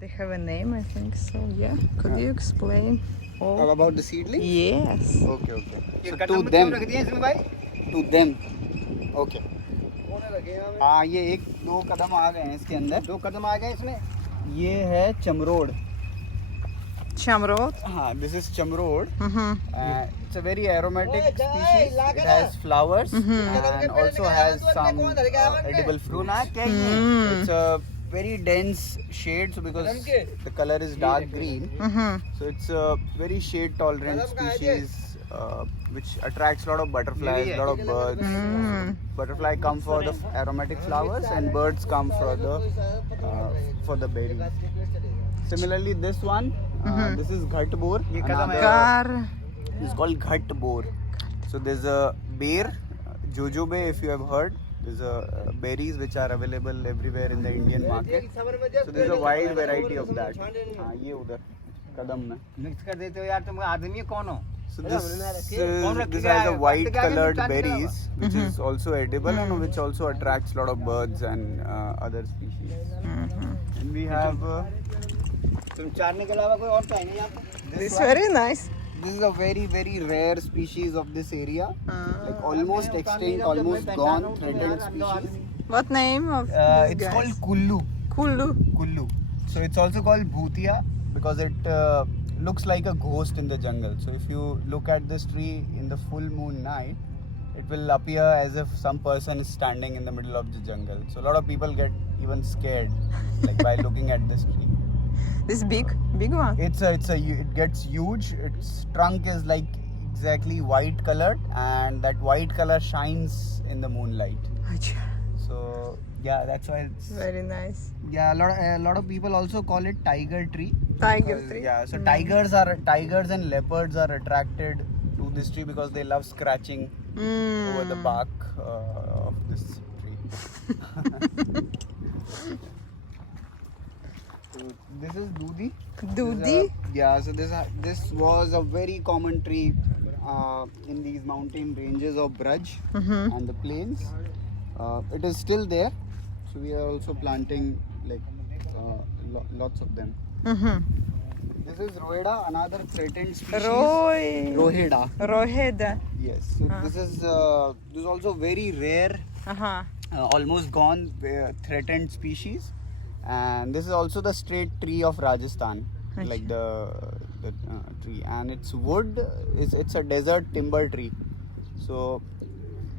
They have a name, I think so. Yeah. Could you explain? How about the seedlings? Yes. Okay. So to them. To them. Okay. हाँ ये एक दो कदम आ गए हैं इसके अंदर. 2 कदम आ गए इसमें. ये है चमरोड. Chamrod. हाँ, this is chamroad. It's a very aromatic Oh, species. It has flowers and also has some edible fruits. It's a very dense shade, so because the color is dark green, so it's a very shade tolerant species which attracts a lot of butterflies, a lot of birds. Butterfly come for the aromatic flowers and birds come for the berries. Similarly, this one, this is Ghat Boar. Gar. It's called Ghat Boar. So there's a bear, jojobe, if you have heard. There's berries which are available everywhere in the Indian market. So there's a wide variety of that. ये उधर कदम में. Mix कर देते हो यार, तुम आदमी कौन हो? So this has a white colored berries which is also edible and which also attracts a lot of birds and other species. And we have तुम चारने के अलावा कोई और तो है नहीं यहाँ पे? This is very nice. this is a very rare species of this area, like almost extinct, almost gone, threatened species. What name of this It's guy? called kullu. Kullu. So it's also called bhutia because it looks like a ghost in the jungle. So if you look at this tree in the full moon night, it will appear as if some person is standing in the middle of the jungle. So a lot of people get even scared like by looking at this tree. This big one. It gets huge. Its trunk is like exactly white colored, and that white color shines in the moonlight. So yeah, that's why it's Very nice. yeah. A lot of people also call it tiger tree. Tiger tree. Yeah, so tigers and leopards are attracted to this tree because they love scratching over the bark of this tree. So this is Dudi. Dudi. Yeah, so this was a very common tree in these mountain ranges of Braj and the plains. It is still there, so we are also planting like lots of them. This is Roheda, another threatened species. Roheda. Roheda. Yes. So this is also very rare, almost gone, threatened species. And this is also the state tree of Rajasthan, like the tree. And its wood it's a desert timber tree. So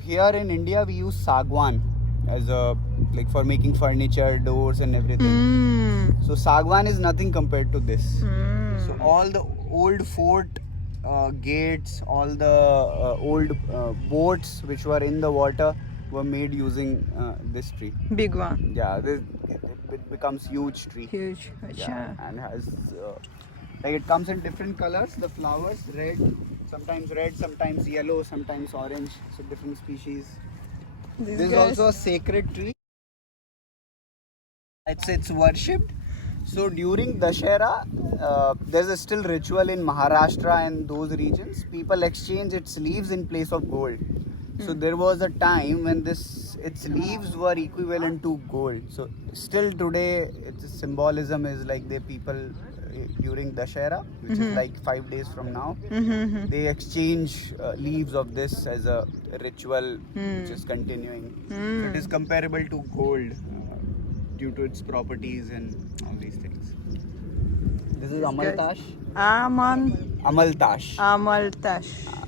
here in India we use sagwan as for making furniture, doors and everything. So sagwan is nothing compared to this. So all the old fort gates, all the old boats which were in the water were made using this tree. Big one. Yeah, it becomes huge tree. Huge. Yeah, and has like it comes in different colors. The flowers red, sometimes yellow, sometimes orange. So different species. This is also a sacred tree. It's worshipped. So during Dashera, there's a still ritual in Maharashtra and those regions. People exchange its leaves in place of gold. So there was a time when its leaves were equivalent to gold. So still today, its symbolism is like the people during Dashera, which is like 5 days from now, they exchange leaves of this as a ritual which is continuing. So it is comparable to gold due to its properties and all these things. This is Amaltash. Amaltash.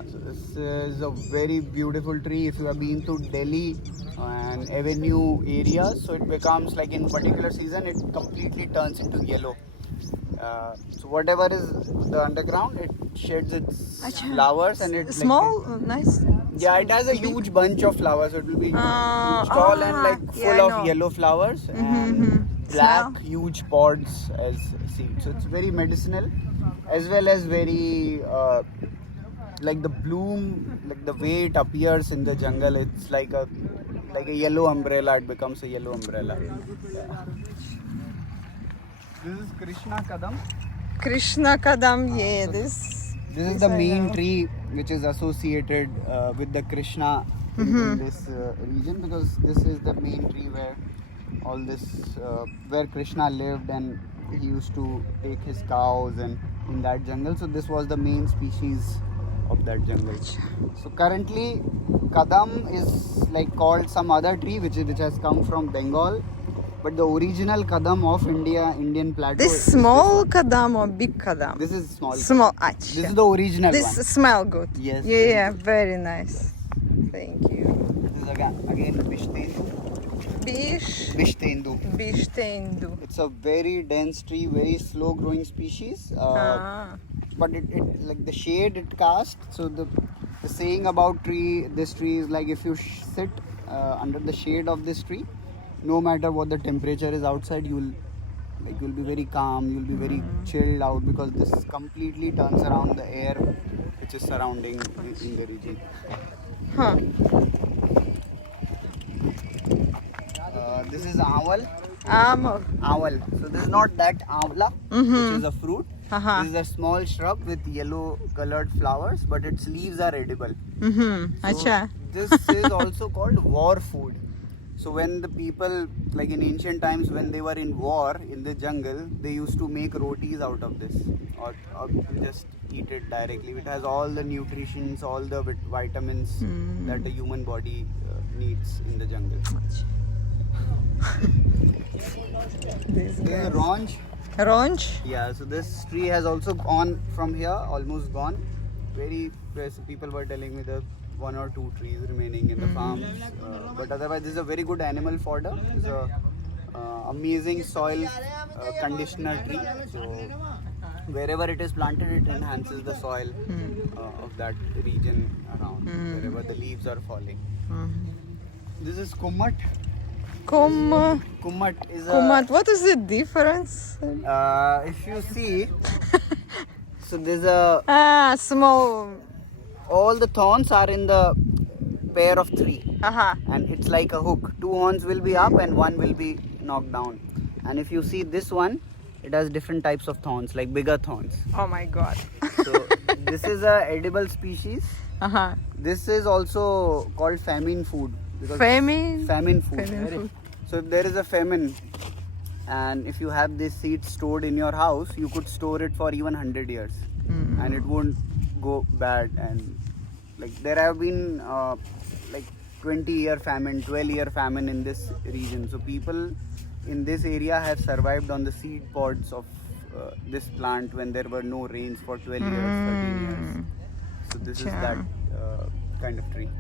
So this is a very beautiful tree. If you have been to Delhi and Avenue areas, so it becomes like in particular season, it completely turns into yellow. So whatever is the underground, it sheds its flowers and it's small, nice. Yeah, it has a huge bunch of flowers. So it will be tall and like full of yellow flowers and black huge pods as seeds. So it's very medicinal as well as very like the bloom, like the way it appears in the jungle. It's like a yellow umbrella. It becomes a yellow umbrella. This is Krishna Kadam. Krishna Kadam, yeah, this is the main tree which is associated with the Krishna in this region, because this is the main tree where all this where Krishna lived and he used to take his cows and in that jungle. So this was the main species of that jungle. So currently, kadam is like called some other tree which has come from Bengal. But the original kadam of Indian plateau. This small kadam or big kadam? This is small. Small. This is the original this one. smell good. Yes. Yeah, very nice. Thank you. This is again Bishthendu. Bishthendu. Bishthendu. It's a very dense tree, very slow growing species. But it like the shade it casts. So the saying about this tree is like if you sit under the shade of this tree, no matter what the temperature is outside, you'll be very calm, you'll be very chilled out because this completely turns around the air which is surrounding in the region. This is owl. Owl. So this is not that avla, which is a fruit. This is a small shrub with yellow colored flowers, but its leaves are edible. So this is also called war food. So when the people, like in ancient times when they were in war in the jungle, they used to make rotis out of this or just eat it directly. It has all the nutritions, all the vitamins that the human body needs in the jungle. This is Ronj. Ronj? Yeah, so this tree has also gone from here, almost gone. Very people were telling me the 1 or 2 trees remaining in the farms, but otherwise this is a very good animal fodder. It's a amazing soil conditioner tree. So wherever it is planted, it enhances the soil of that region around wherever the leaves are falling. This is kummat. Kummat is Kummat. What is the difference? if you see, so there's a small. All the thorns are in the pair of 3 and it's like a hook. 2 horns will be up and 1 will be knocked down. And if you see this one, it has different types of thorns, like bigger thorns. Oh my god. So this is a edible species. This is also called famine food. Famine food. So if there is a famine and if you have this seed stored in your house, you could store it for even 100 years and it won't go bad. And like there have been like 20-year famine, 12-year famine in this region. So people in this area have survived on the seed pods of this plant when there were no rains for 12 years, 13 years. So this is that kind of tree.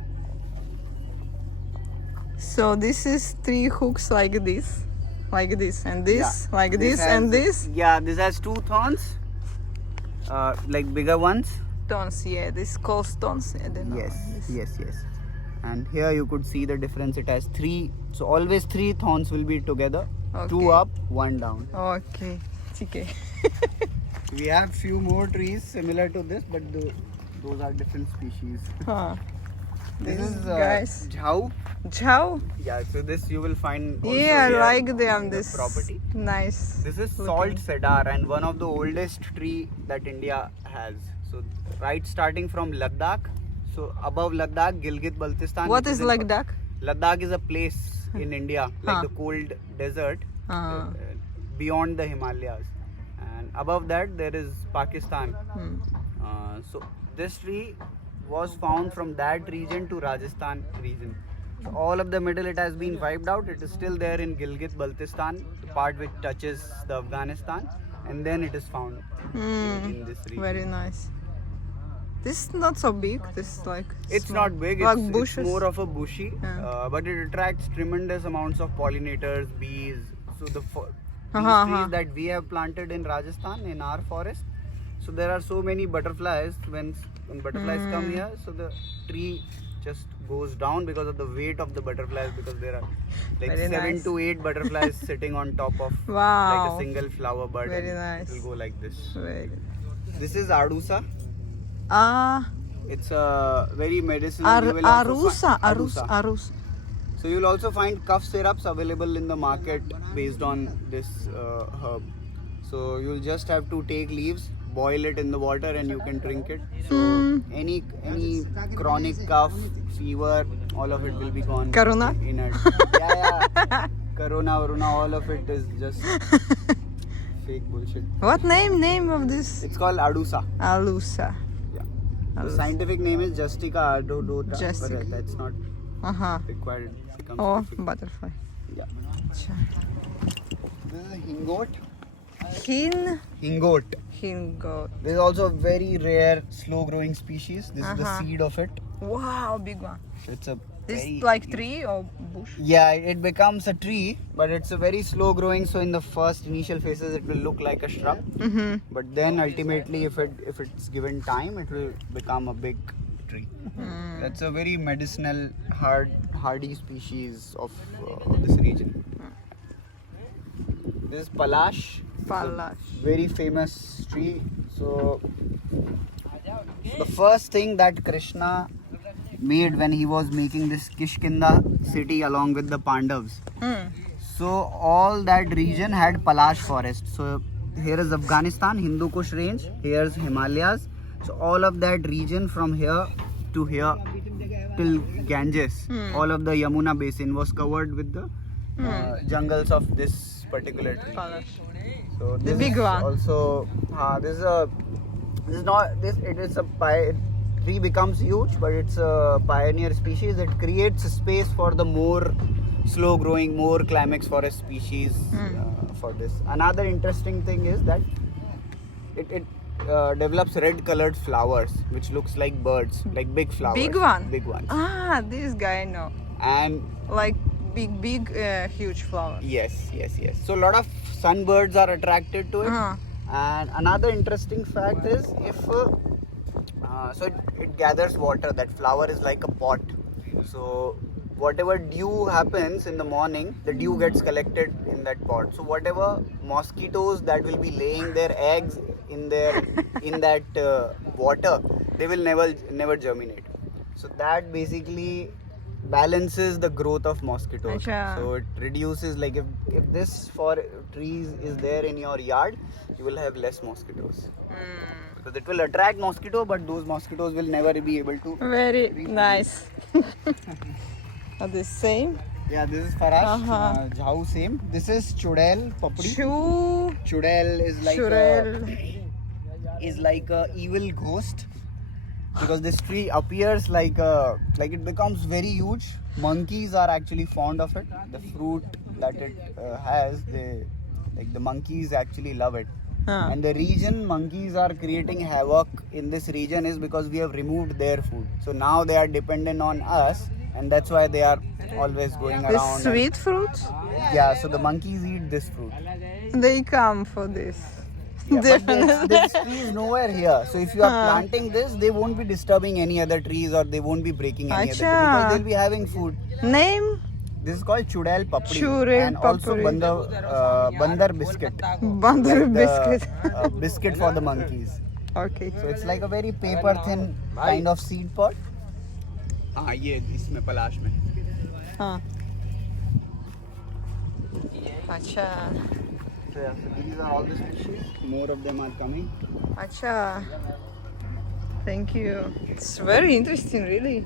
So this is 3 hooks like this, and this, Yeah. like this, and this. Yeah, this has 2 thorns, like bigger ones. Thorns, yeah, this calls thorns. I don't know. Yes. And here you could see the difference. It has 3, so always 3 thorns will be together. Okay. 2 up, 1 down. Okay. Okay. We have few more trees similar to this, but those are different species. This is guys. Jhau. Jhau? Yeah, so this you will find also Yeah, I here like them. in the This property. nice. This is salt cedar and one of the oldest tree that India has. So right starting from Ladakh. So above Ladakh, Gilgit-Baltistan. What is Ladakh? Ladakh is a place in India, like the cold desert beyond the Himalayas. And above that there is Pakistan. So this tree was found from that region to Rajasthan region. So all of the middle it has been wiped out. It is still there in Gilgit-Baltistan, the part which touches the Afghanistan, and then it is found in this region. Very nice. This is not so big. This is like It's small. not big. Like It's bushes. more of a bushy, but it attracts tremendous amounts of pollinators, bees. So these trees that we have planted in Rajasthan in our forest. So there are so many butterflies. When butterflies come here, so the tree just goes down because of the weight of the butterflies, because there are like Very 7 nice. to 8 butterflies sitting on top of Wow. like a single flower bud. Very and nice. It will go like this. Very good. This is Adusa. It's a very medicinal. You will also Arusa. So you'll also find cough syrups available in the market based on this herb. So you'll just have to take leaves, boil it in the water, and you can drink it. So any chronic cough, fever, all of it will be gone. Corona? In it. Yeah. Corona, all of it is just fake bullshit. What name of this? It's called Adusa. Alusa. Yeah. The Alusa. scientific name is Justica ardodota. Justica. But that's not Uh-huh. required. It becomes Oh, perfect. butterfly. Yeah. Acha. This is a hingot. Hingot. Hingot. This is also a very rare, slow-growing species. This is the Uh-huh. seed of it. Wow, big one. It's a This very, is like tree or bush? Yeah, it becomes a tree, but it's a very slow-growing. So in the first initial phases, it will look like a shrub. Mm-hmm. But then ultimately, if it's given time, it will become a big tree. Mm. That's a very medicinal, hardy species of this region. This is Palash. It's a Palash. very famous tree. So the first thing that Krishna made when he was making this Kishkinda city along with the Pandavas. Mm. So all that region had Palash forest. So here is Afghanistan, Hindu Kush range. Here's Himalayas. So all of that region from here to here till Ganges, all of the Yamuna basin was covered with the jungles of this particular tree. Palash. So The this big is one. Also, it is a tree becomes huge, but it's a pioneer species that creates a space for the more slow growing, more climax forest species for this. Another interesting thing is that it develops red colored flowers, which looks like birds, like big flowers. Big one? Big ones. Ah, this guy I know. And Like big, huge flower. yes. So a lot of sunbirds are attracted to it. Uh-huh. And another interesting fact is if it gathers water. That flower is like a pot. So whatever dew happens in the morning, the dew gets collected in that pot. So whatever mosquitoes that will be laying their eggs in that water, they will never germinate. So that basically balances the growth of mosquitoes. Acha. So it reduces, like if this for trees is there in your yard, you will have less mosquitoes. Because it will attract mosquito, but those mosquitoes will never be able to. Very nice. Are the same? Yeah, this is Farash. Uh-huh. Jhau same. This is Chudel Papdi. Chudel is like a evil ghost, because this tree appears like it becomes very huge. Monkeys are actually fond of it. The fruit that it has, the monkeys actually love it. Huh. And the region monkeys are creating havoc in this region is because we have removed their food. So now they are dependent on us, and that's why they are always going The around. sweet fruit? Yeah, so the monkeys eat this fruit. They come for this. Yeah, but Definitely. this tree is nowhere here. So if you are planting this, they won't be disturbing any other trees, or they won't be breaking any other trees, Acha. because they'll be having food. Name? This is called Chudel Papdi. Chudel And also Papdi. Bandar biscuit. Bandar biscuit. Biscuit for the monkeys. Okay. So it's like a very paper thin kind of seed pod. हाँ ये इसमें पलाश में. Huh. Acha. So yeah, so these are all the species. More of them are coming. Acha. Thank you. It's very interesting, really.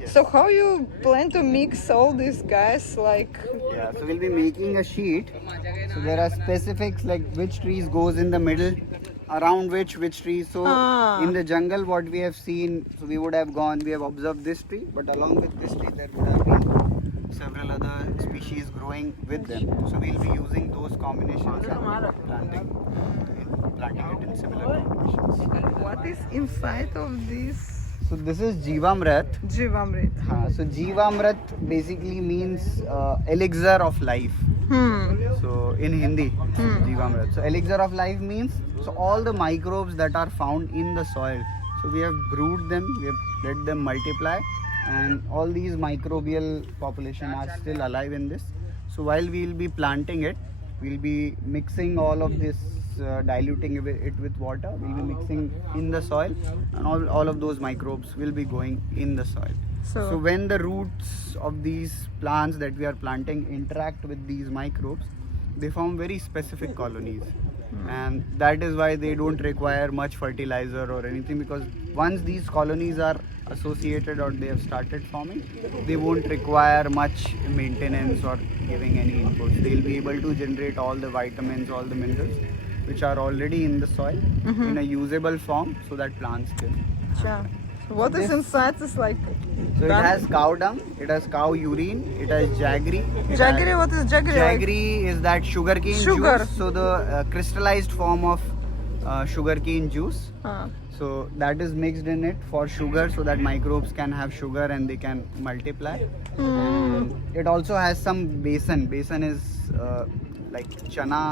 Yes. So how you plan to mix all these guys like? Yeah, so we'll be making a sheet. So there are specifics like which trees goes in the middle, around which trees. So in the jungle, what we have seen, so we have observed this tree, but along with this tree there would have been several other species growing with them. So we'll be using those combinations and planting it in similar combinations. What is inside of this So this is Jivamrit. Jivamrit? So Jivamrit basically means elixir of life. So in Hindi, Jivamrit. So elixir of life means so all the microbes that are found in the soil. So we have brewed them, we have let them multiply, and all these microbial population are still alive in this. So while we will be planting it, we'll be mixing all of this, diluting it with water. We'll be mixing in the soil, and all of those microbes will be going in the soil. So when the roots of these plants that we are planting interact with these microbes, they form very specific colonies. And that is why they don't require much fertilizer or anything, because once these colonies are associated or they have started forming, they won't require much maintenance or giving any inputs. They'll be able to generate all the vitamins, all the minerals which are already in the soil in a usable form so that plants can. Cha. So what is inside? It's like So it has cow dung, it has cow urine, it has jaggery. jaggery. What is jaggery? Jaggery is that sugarcane Sugar. juice. So the crystallized form of sugarcane juice. Ah. So that is mixed in it for sugar so that microbes can have sugar and they can multiply. And it also has some besan. Besan is like chana,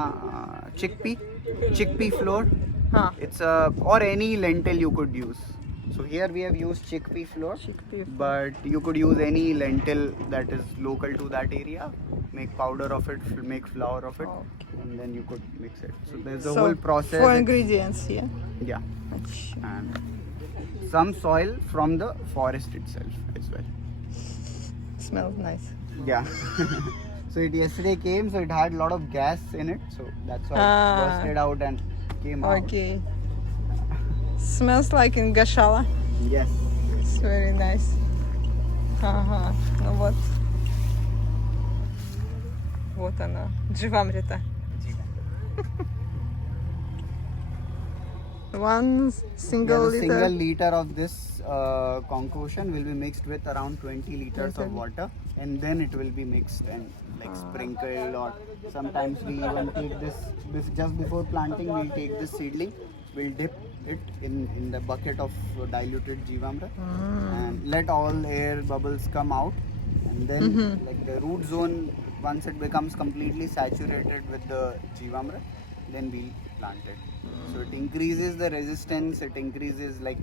chickpea flour. Huh. It's or any lentil you could use. So here we have used chickpea flour, but you could use any lentil that is local to that area. Make powder of it, make flour of it, and then you could mix it. So there's a whole process. 4 ingredients here. Yeah. And some soil from the forest itself as well. Smells nice. Yeah. So it yesterday came, so it had a lot of gas in it, so that's why it bursted out and came out. Okay. Smells like in Gashala. Yes. It's very nice. Ага. Ну вот. Вот она. Дживамрита. One single Yeah, the liter. single liter of this concoction will be mixed with around 20 liters of water, and then it will be mixed and like sprinkled, or sometimes we even take this just before planting. We'll take this seedling, we'll dip it in the bucket of diluted Jivamrit and let all air bubbles come out, and then like the root zone, once it becomes completely saturated with the Jivamrit, then we plant it. So it increases the resistance, it increases like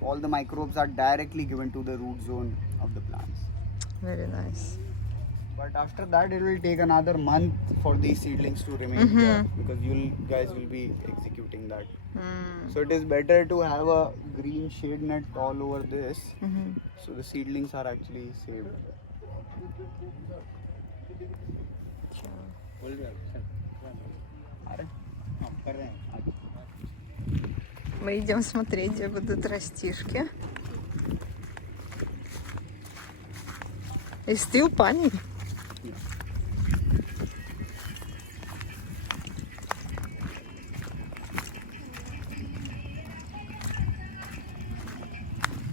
all the microbes are directly given to the root zone of the plants. Very nice. But after that it will take another month for these seedlings to remain there, because you guys will be executing that. So it is better to have a green shade net all over this, so the seedlings are actually saved. Мы идем смотреть, где будут растишки. Is still pani?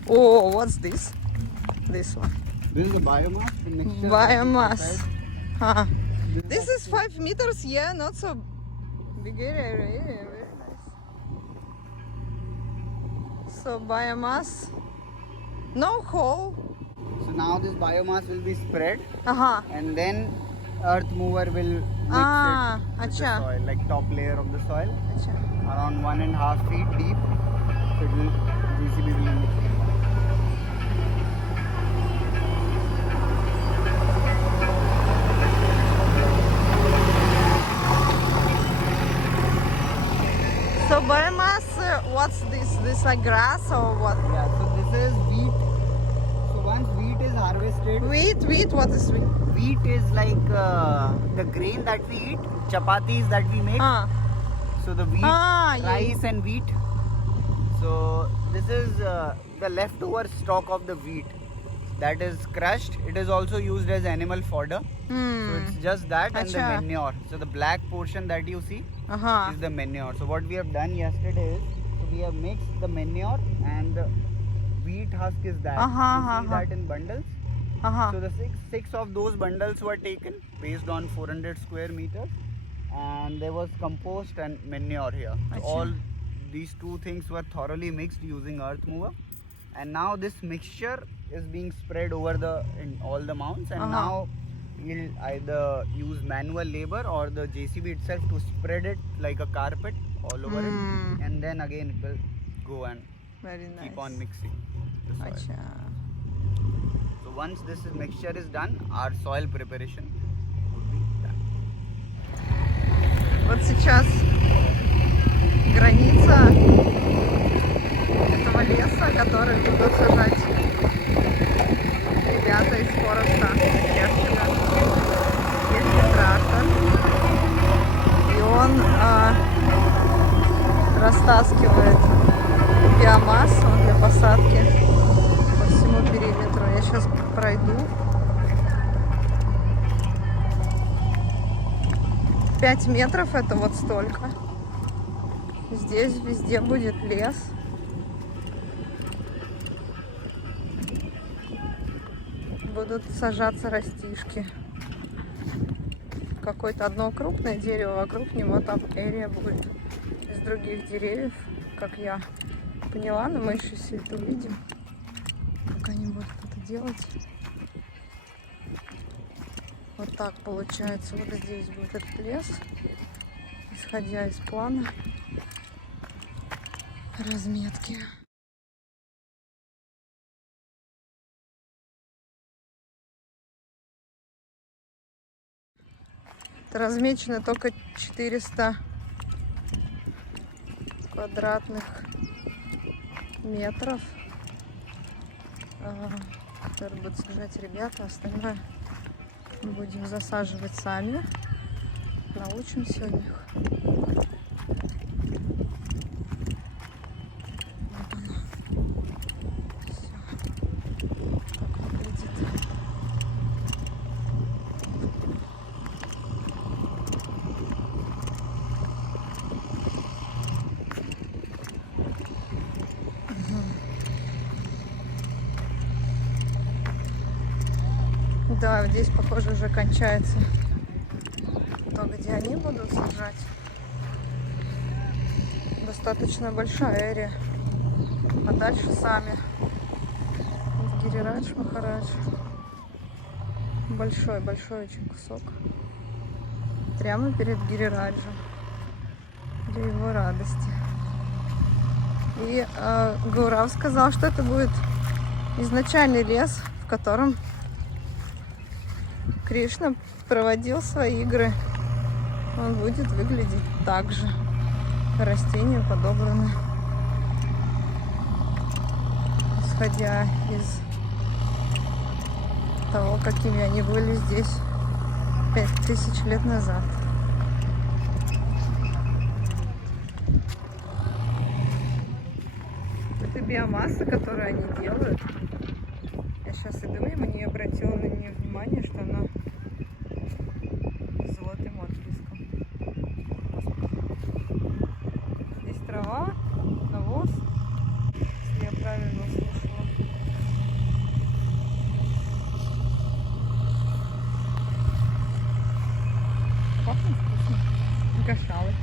Oh, what's this? This one. This is the biomass, the mixture. Biomass. Huh. This is 5 meters, yeah, not so big area, very nice. So biomass, no hole. So now this biomass will be spread, Aha. and then earth mover will mix it with the soil, like top layer of the soil, Acha. around 1.5 feet deep. So it will JCB will mix it. So biomass, what's this? This like grass or what? Yeah, so this is wheat. So once wheat is harvested, Wheat, what is wheat? wheat is like the grain that we eat, chapatis that we make. So the wheat, rice and wheat. So this is the leftover stock of the wheat that is crushed. It is also used as animal fodder. So it's just that and the manure. So the black portion that you see is the manure. So what we have done yesterday is, so we have mixed the manure and the wheat husk is that. You see that in bundles. So the six of those bundles were taken based on 400 square meters, and there was compost and manure here. So all these two things were thoroughly mixed using earth mover, and now this mixture is being spread over in all the mounds, and now we'll either use manual labor or the JCB itself to spread it like a carpet all over it, and then again it will go and keep on mixing the soil. So once this mixture is done, our soil preparation would be done. Вот сейчас граница этого леса, который будут сажать ребята из фореста Керченко. Есть трактор, и он растаскивает биомассу для посадки по всему периметру. Я сейчас пройду. 5 метров это вот столько. Здесь везде будет лес. Будут сажаться растишки. Какое-то одно крупное дерево, вокруг него там эрия будет из других деревьев, как я поняла, но мы еще все это увидим, как они будут это делать. Вот так получается. Вот здесь будет этот лес, исходя из плана разметки. Размечено только 400 квадратных метров, которые будут сажать ребята. Остальное мы будем засаживать сами. Научимся у них. Вот оно. Все. Так выглядит. Да, здесь, похоже, уже кончается то, где они будут сажать. Достаточно большая эрия. А дальше сами. Вот Гирирадж Махарадж. Большой очень кусок. Прямо перед Гирираджем. Для его радости. И Гаурав сказал, что это будет изначальный лес, в котором Кришна проводил свои игры. Он будет выглядеть так же. Растения подобраны, исходя из того, какими они были здесь 5000 лет назад. Это биомасса, которую они делают. Я сейчас иду мимо, не обратила на нее внимания, что она с золотым отблеском. Здесь трава, навоз, если я правильно услышала. Пахнет вкусно. Гашалы.